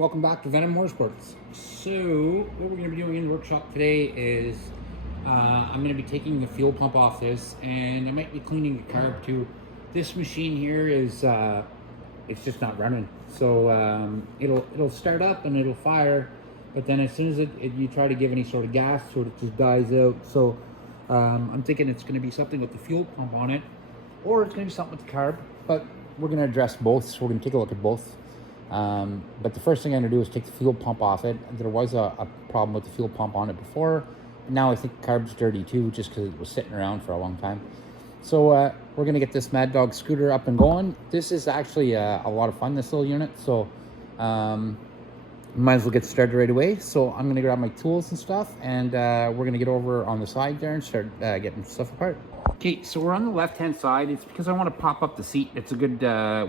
Welcome back to Venom Motorsports. So, what we're going to be doing in the workshop today is I'm going to be taking the fuel pump off this, and I might be cleaning the carb too. This machine here is it's just not running, so it'll start up and it'll fire, but then as soon as you try to give any sort of gas to it, it just dies out. So I'm thinking it's going to be something with the fuel pump on it, or it's going to be something with the carb. But we're going to address both, so we're going to take a look at both. But the first thing I'm going to do is take the fuel pump off it. There was a problem with the fuel pump on it before. Now I think the carb's dirty too, just because it was sitting around for a long time. So we're going to get this Maddog Scooter up and going. This is actually a lot of fun, this little unit. So might as well get started right away. So I'm going to grab my tools and stuff, and we're going to get over on the side there and start getting stuff apart. Okay, so we're on the left-hand side. It's because I want to pop up the seat. It's a good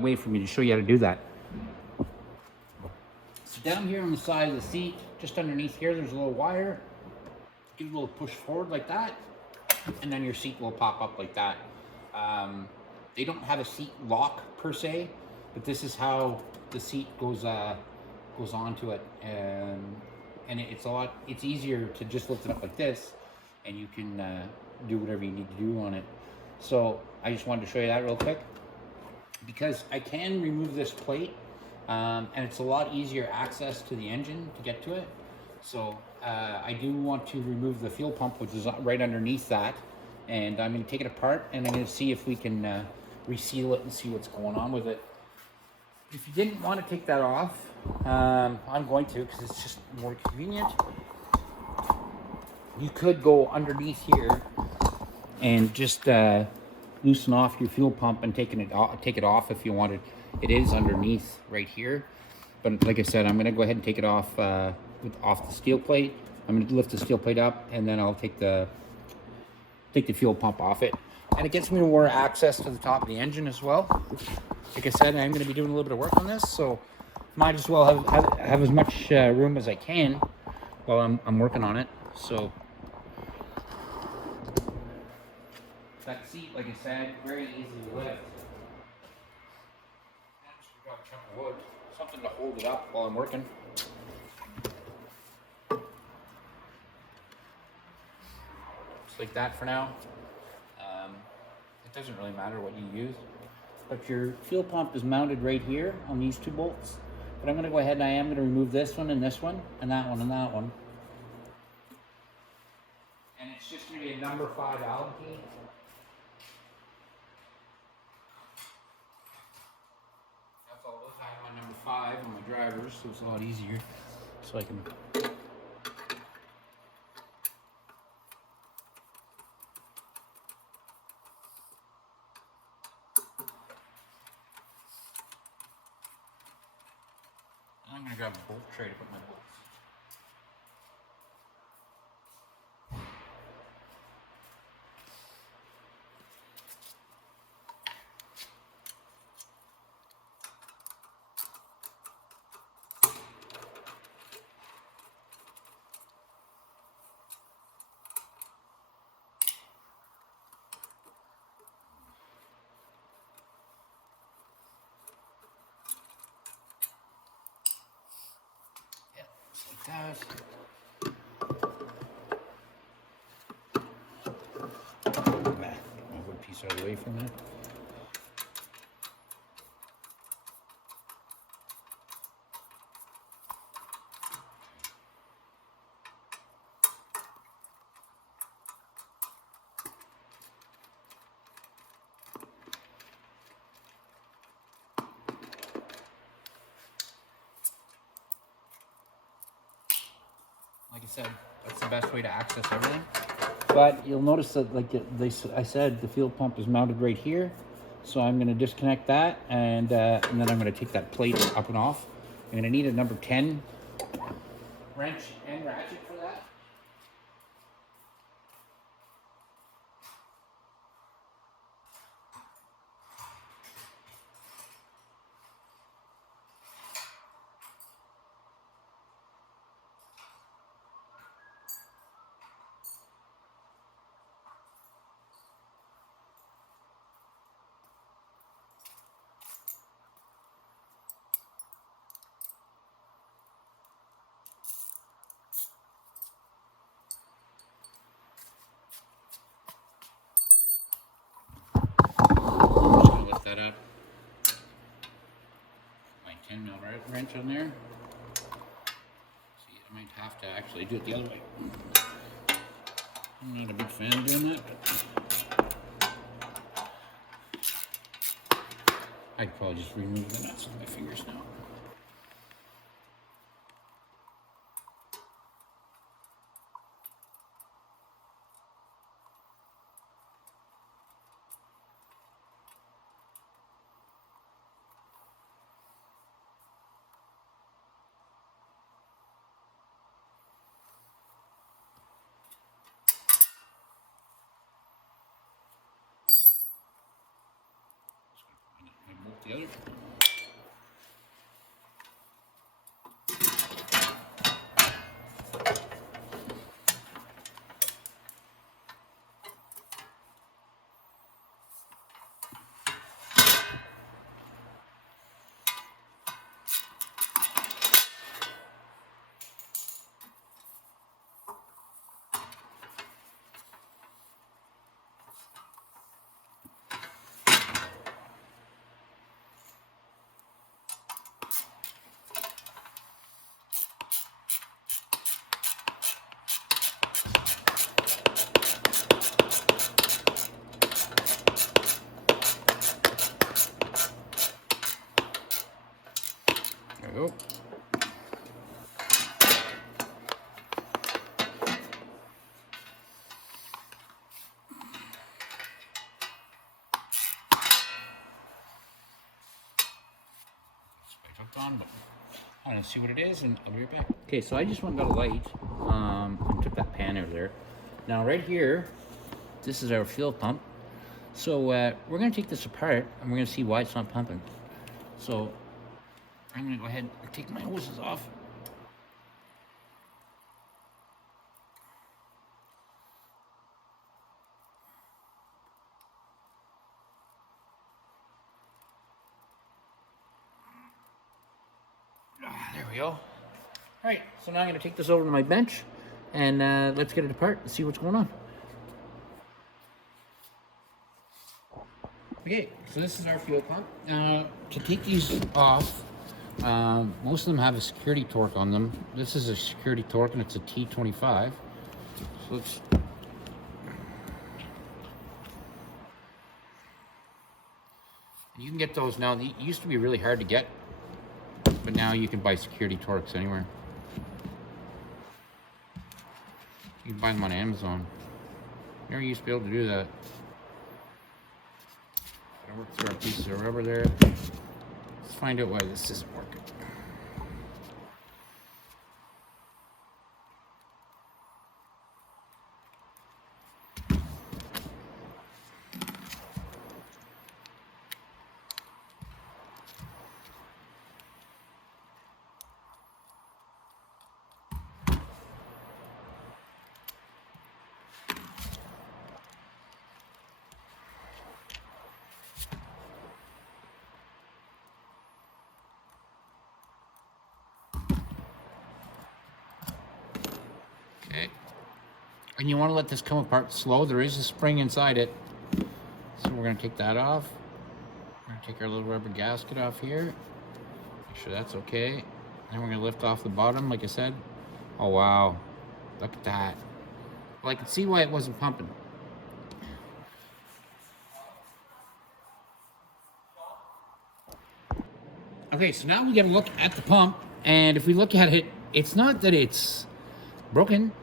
way for me to show you how to do that. So down here on the side of the seat, just underneath here, there's a little wire. Give it a little push forward like that, and then your seat will pop up like that. They don't have a seat lock per se, but this is how the seat goes onto it, and it's easier to just lift it up like this, and you can do whatever you need to do on it. So I just wanted to show you that real quick, because I can remove this plate, and it's a lot easier access to the engine to get to it. So I do want to remove the fuel pump, which is right underneath that, and I'm going to take it apart, and I'm going to see if we can reseal it and see what's going on with it. If you didn't want to take that off, I'm going to, because it's just more convenient. You could go underneath here and just loosen off your fuel pump and take it off if you wanted. It is underneath right here, but like I said, I'm going to go ahead and take it off off the steel plate. I'm going to lift the steel plate up, and then I'll take the fuel pump off it, and it gets me more access to the top of the engine as well. Like I said, I'm going to be doing a little bit of work on this, so might as well have as much room as I can while I'm working on it. So that seat, like I said, very easy to lift. I just forgot a chunk of wood, something to hold it up while I'm working. Just like that for now. It doesn't really matter what you use, but your fuel pump is mounted right here on these two bolts. But I'm going to go ahead and I am going to remove this one and this one and that one and that one. And it's just going to be a number 5 Allen key. That's all those. I have my number 5 on my drivers, so it's a lot easier. So I can. I'm going to grab a bolt tray to put my bolts. That. Move a piece out of the way from it. Like I said, that's the best way to access everything. But you'll notice that, like I said, the fuel pump is mounted right here. So I'm going to disconnect that, and then I'm going to take that plate up and off. I'm going to need a number 10 wrench and ratchet for that. up. My 10mm wrench on there. See, I might have to actually do it the other way. I'm not a big fan of doing that, but I could probably just remove the nuts with my fingers now. The other. There we go. On, but I'm gonna see what it is and I'll be right back. Okay, so I just went and got a light and took that pan out of there. Now right here, this is our fuel pump. So we're gonna take this apart and we're gonna see why it's not pumping. So I'm gonna go ahead and take my hoses off. There we go. All right, so now I'm going to take this over to my bench and let's get it apart and see what's going on. Okay, so this is our fuel pump. To take these off, most of them have a security torque on them. This is a security torque and it's a T25. So let's... You can get those now. They used to be really hard to get, but now you can buy security torques anywhere. You can buy them on Amazon. Never used to be able to do that. Gotta work through our pieces of rubber there. Let's find out why this isn't working. Okay, and you want to let this come apart slow. There is a spring inside it, so we're going to take that off. We're going to take our little rubber gasket off here, make sure that's okay. Then we're going to lift off the bottom like I said. Oh wow, look at that. Well, I can see why it wasn't pumping. Okay, so now we get a look at the pump, and if we look at it, it's not that it's broken,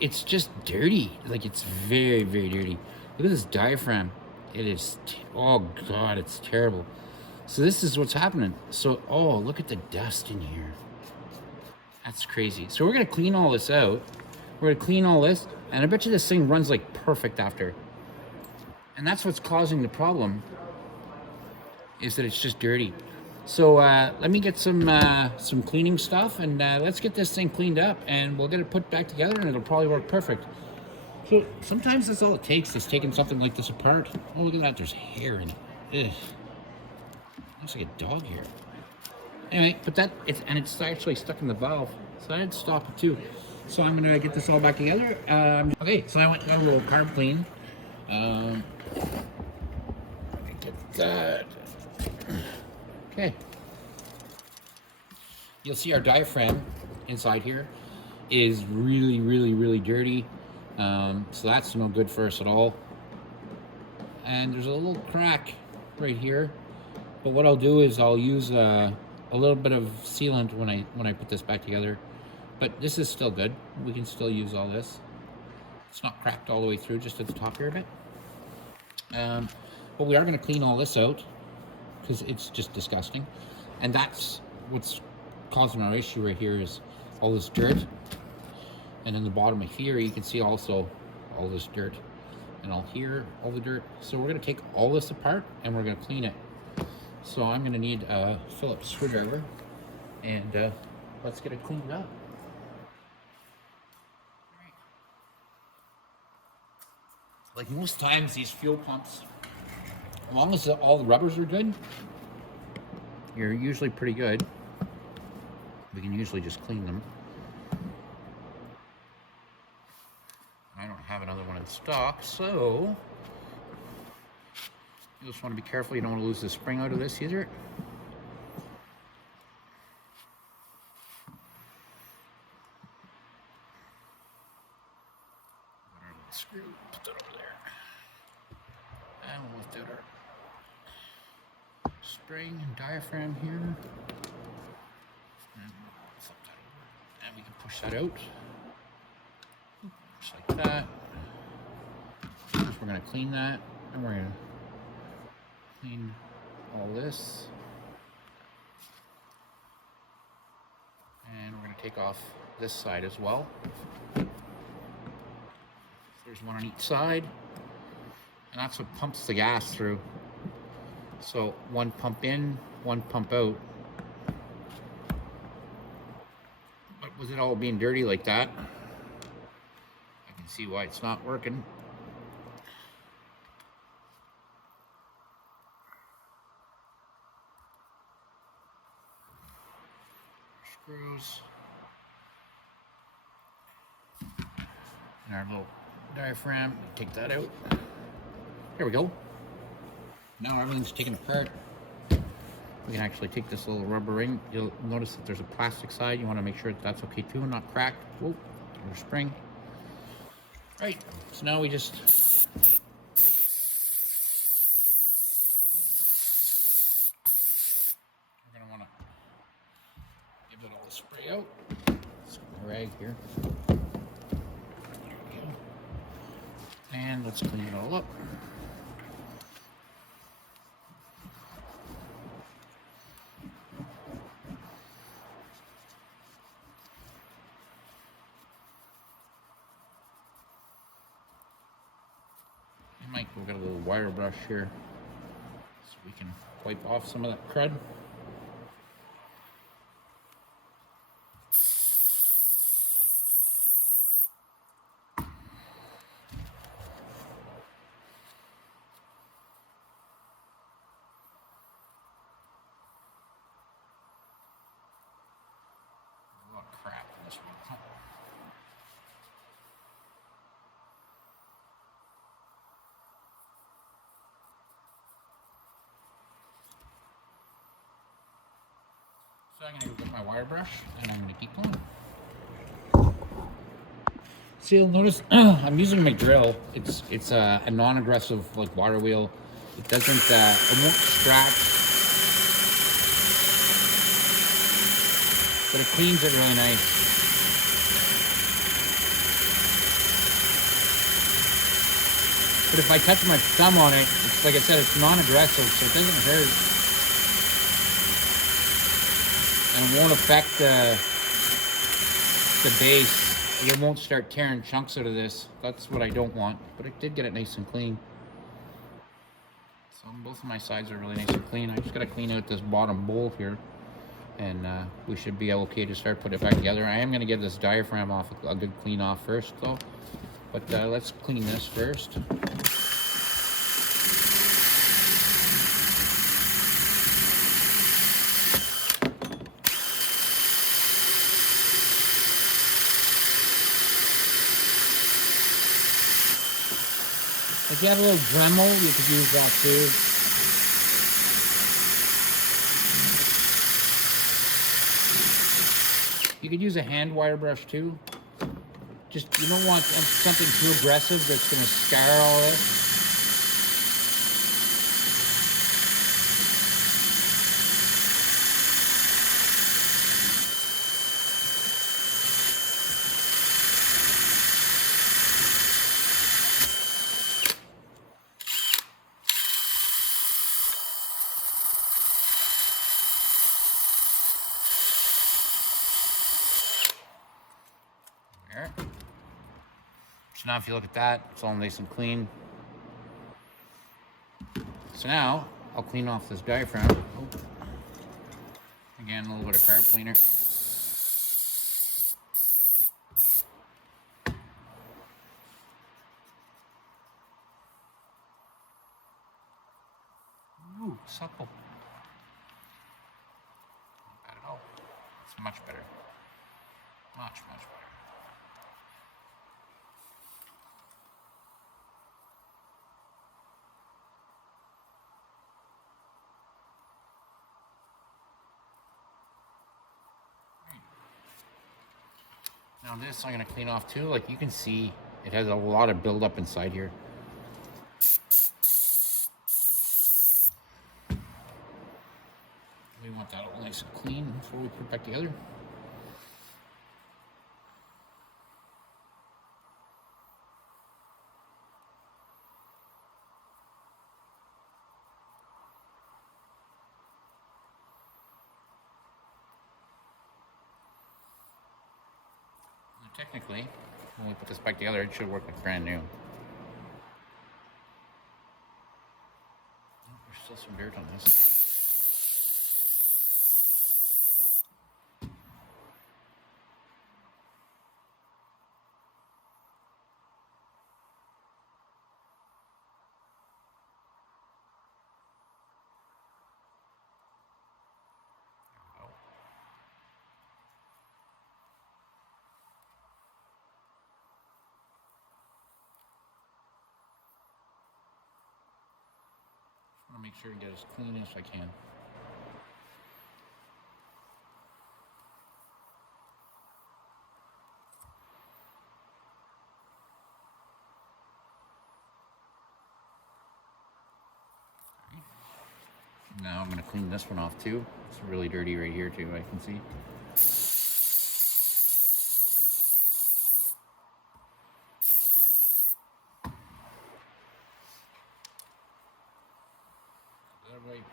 it's just dirty. Like, it's very, very dirty. Look at this diaphragm. It is, oh God, it's terrible. So this is what's happening. So, oh, look at the dust in here. That's crazy. So we're gonna clean all this out. We're gonna clean all this, and I bet you this thing runs like perfect after. And that's what's causing the problem, is that it's just dirty. So let me get some cleaning stuff, and let's get this thing cleaned up, and we'll get it put back together, and it'll probably work perfect. So sometimes that's all it takes, is taking something like this apart. Oh, look at that, there's hair in it. Ugh. Looks like a dog hair. Anyway, but it's actually stuck in the valve, so I had to stop it too. So I'm gonna get this all back together. Okay, so I went and got a little carb clean. Let me get that. Okay. You'll see our diaphragm inside here is really, really, really dirty. So that's no good for us at all. And there's a little crack right here. But what I'll do is I'll use a little bit of sealant when I put this back together. But this is still good. We can still use all this. It's not cracked all the way through, just at the top here a bit. But we are going to clean all this out because it's just disgusting. And that's what's causing our issue right here, is all this dirt. And in the bottom of here, you can see also all this dirt. And all here, all the dirt. So we're going to take all this apart and we're going to clean it. So I'm going to need a Phillips screwdriver, and let's get it cleaned up. Like most times, these fuel pumps, as long as all the rubbers are good, you're usually pretty good. We can usually just clean them. I don't have another one in stock, so you just want to be careful. You don't want to lose the spring out of this either. Screw, put that over there. And we'll lift out our spring and diaphragm here. And flip that over. And we can push that out. Just like that. First we're going to clean that. And we're going to clean all this. And we're going to take off this side as well. There's one on each side, and that's what pumps the gas through. So one pump in, one pump out. But with it all being dirty like that, I can see why it's not working. Screws. And our little diaphragm, take that out. There we go. Now everything's taken apart. We can actually take this little rubber ring. You'll notice that there's a plastic side. You want to make sure that that's okay too, and not cracked. Whoa, there's a spring. Right, so now we just we're gonna want to give it all the spray out. Let's get my rag here. And let's clean it all up. We've got a little wire brush here so we can wipe off some of that crud. Crap in this one. So I'm going to go get my wire brush and I'm going to keep going. So you'll notice I'm using my drill. It's a non-aggressive like water wheel. It doesn't it won't scratch, but it cleans it really nice. But if I touch my thumb on it, it's like I said, it's non-aggressive, so it doesn't hurt. And it won't affect the base. It won't start tearing chunks out of this. That's what I don't want. But it did get it nice and clean. So both of my sides are really nice and clean. I just got to clean out this bottom bowl here. And we should be okay to start putting it back together. I am going to give this diaphragm off a good clean off first though. But let's clean this first. If you have a little Dremel, you could use that too. You could use a hand wire brush too. Just, you don't want something too aggressive that's going to scar all this. There. So now if you look at that, it's all nice and clean. So now I'll clean off this diaphragm. Oh. Again, a little bit of carb cleaner. Ooh, supple. Not bad at all. It's much better. Much, much better. Now this I'm going to clean off too. Like you can see, it has a lot of buildup inside here. We want that all nice and clean before we put it back together. Technically, when we put this back together, it should work like brand new. Oh, there's still some dirt on this. I'll make sure to get as clean as I can. Okay. Now I'm going to clean this one off too. It's really dirty right here too, I can see. Right.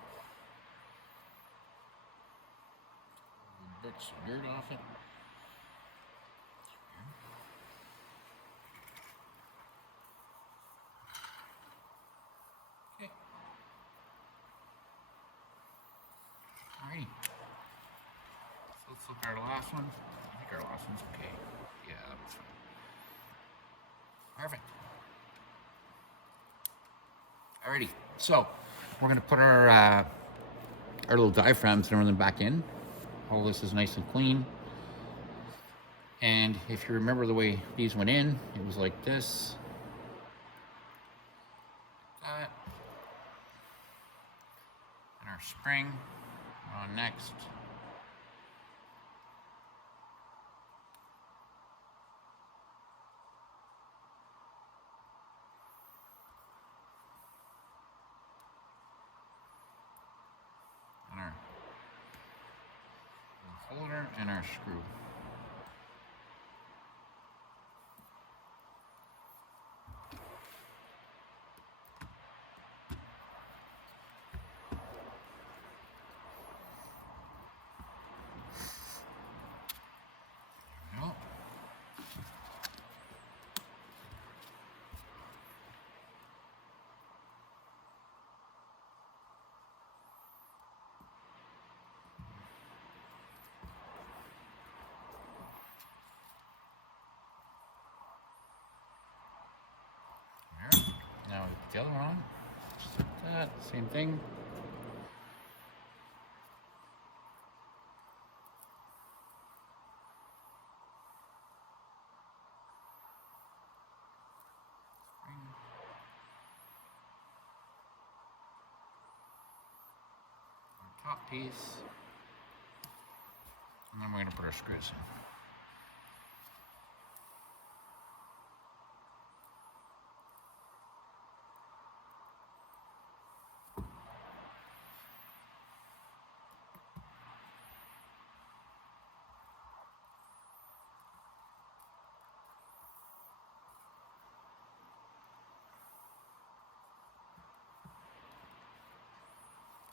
Bits of dirt off it. Okay. Alrighty. So let's look at our last one. I think our last one's okay. Yeah, that was fine. Perfect. Alrighty. So we're gonna put our little diaphragms and everything back in. All this is nice and clean. And if you remember the way these went in, it was like this. Like that. And our spring on next. And our holder and our screw. Now we put the other one on. Just like that, same thing. Our top piece. And then we're going to put our screws in.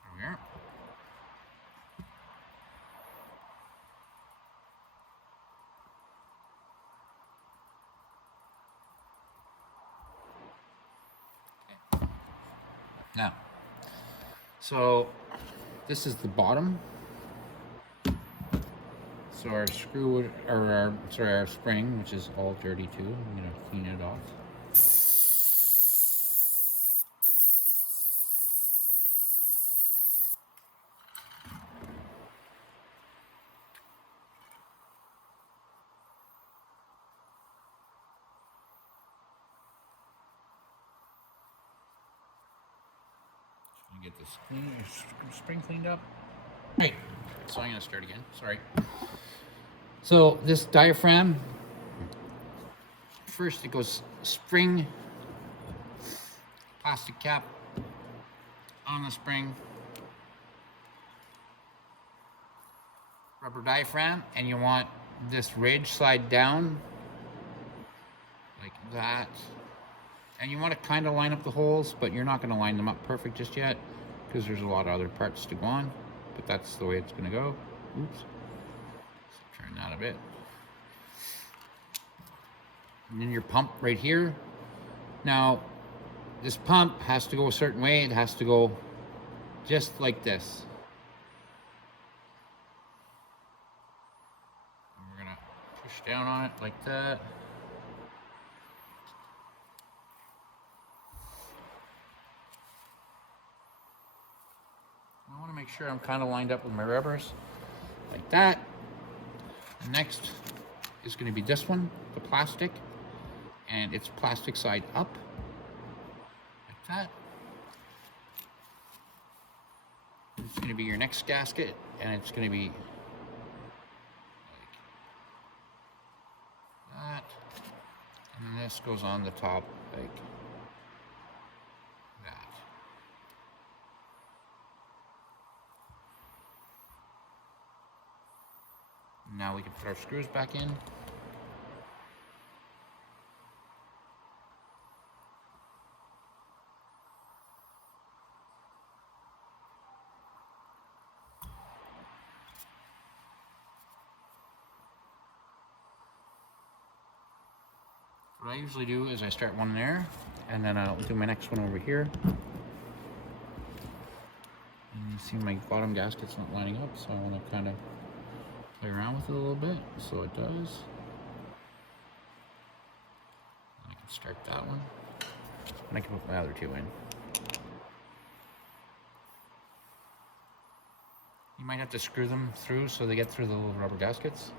There we are. Now, so this is the bottom. So our screw, or our spring, which is all dirty too. I'm gonna clean it off. Get this spring cleaned up. Right, so I'm gonna start again, sorry. So this diaphragm, first it goes spring, plastic cap on the spring, rubber diaphragm, and you want this ridge slide down like that. And you want to kind of line up the holes, but you're not going to line them up perfect just yet because there's a lot of other parts to go on, but that's the way it's going to go. Oops. So turn that a bit. And then your pump right here. Now, this pump has to go a certain way. It has to go just like this. And we're going to push down on it like that. I want to make sure I'm kind of lined up with my rubbers like that. Next is going to be this one, the plastic, and it's plastic side up like that. It's going to be your next gasket, and it's going to be like that, and this goes on the top like that. Now we can put our screws back in. What I usually do is I start one there, and then I'll do my next one over here. And you see my bottom gasket's not lining up, so I want to kind of play around with it a little bit, so it does. I can start that one, and I can put my other two in. You might have to screw them through so they get through the little rubber gaskets.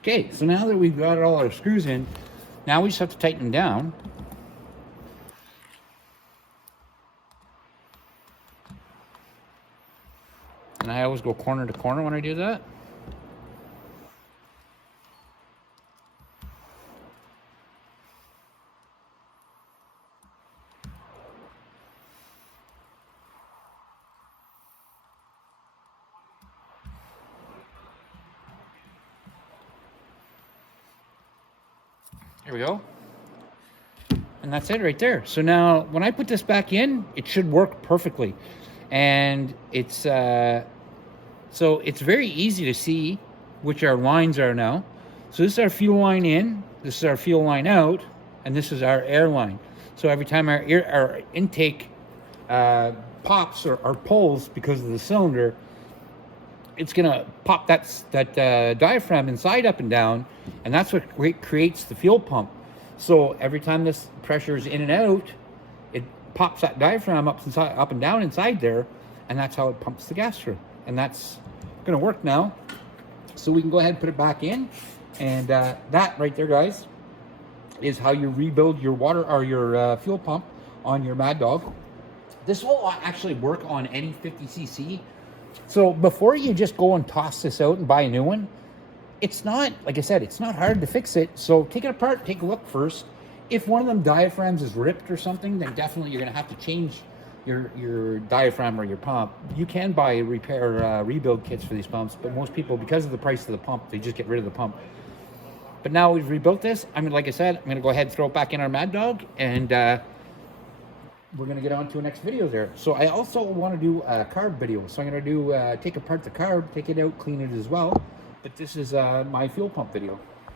Okay, so now that we've got all our screws in, now we just have to tighten them down. And I always go corner to corner when I do that. There we go. And that's it right there. So now when I put this back in, it should work perfectly. And it's so it's very easy to see which our lines are now. So this is our fuel line in, this is our fuel line out, and this is our air line. So every time our intake pops or pulls because of the cylinder, it's gonna pop that diaphragm inside up and down, and that's what creates the fuel pump. So every time this pressure is in and out, it pops that diaphragm up and down inside there, and that's how it pumps the gas through. And that's gonna work now. So we can go ahead and put it back in. And that right there, guys, is how you rebuild your water or your fuel pump on your Maddog. This will actually work on any 50cc. So before you just go and toss this out and buy a new one, it's not, like I said, it's not hard to fix it. So take it apart, take a look first. If one of them diaphragms is ripped or something, then definitely you're gonna have to change your diaphragm or your pump. You can buy repair rebuild kits for these pumps, but most people, because of the price of the pump, they just get rid of the pump. But now we've rebuilt this, I mean, like I said, I'm gonna go ahead and throw it back in our Maddog, and we're gonna get on to a next video there. So I also want to do a carb video. So I'm gonna do take apart the carb, take it out, clean it as well. But this is my fuel pump video.